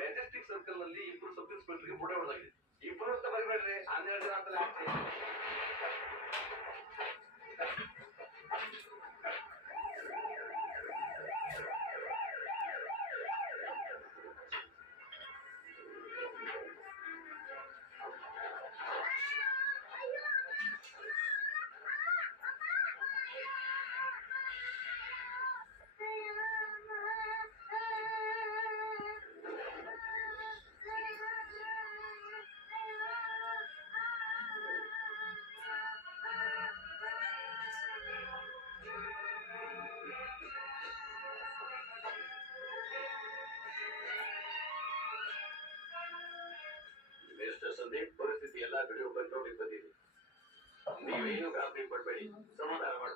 Majestic circle ನಲ್ಲಿ ಇಬ್ರು ಸಬ್ ಇನ್ಸ್ಪೆಕ್ಟರ್ಗೆ ಬುಡ ಹೊಡೆದಾಗಿದೆ. ಇಬ್ರು ಅಂತ ಬರಬೇಡ್ರಿ, 12 ಜನ ಅಂತಲೇ ಆಗ್ತದೆ. ಮಿಸ್ಟರ್ ಸಂದೀಪ್, ಪರಿಸ್ಥಿತಿ ಎಲ್ಲ ಕಡೆ ಕಂಟ್ರೋಲಿಗೆ ಬಂದಿದೆ. ನೀವೇನು ಗಾಬರಿ ಪಡಬೇಡಿ, ಸಮಾಧಾನ ಮಾಡಿ.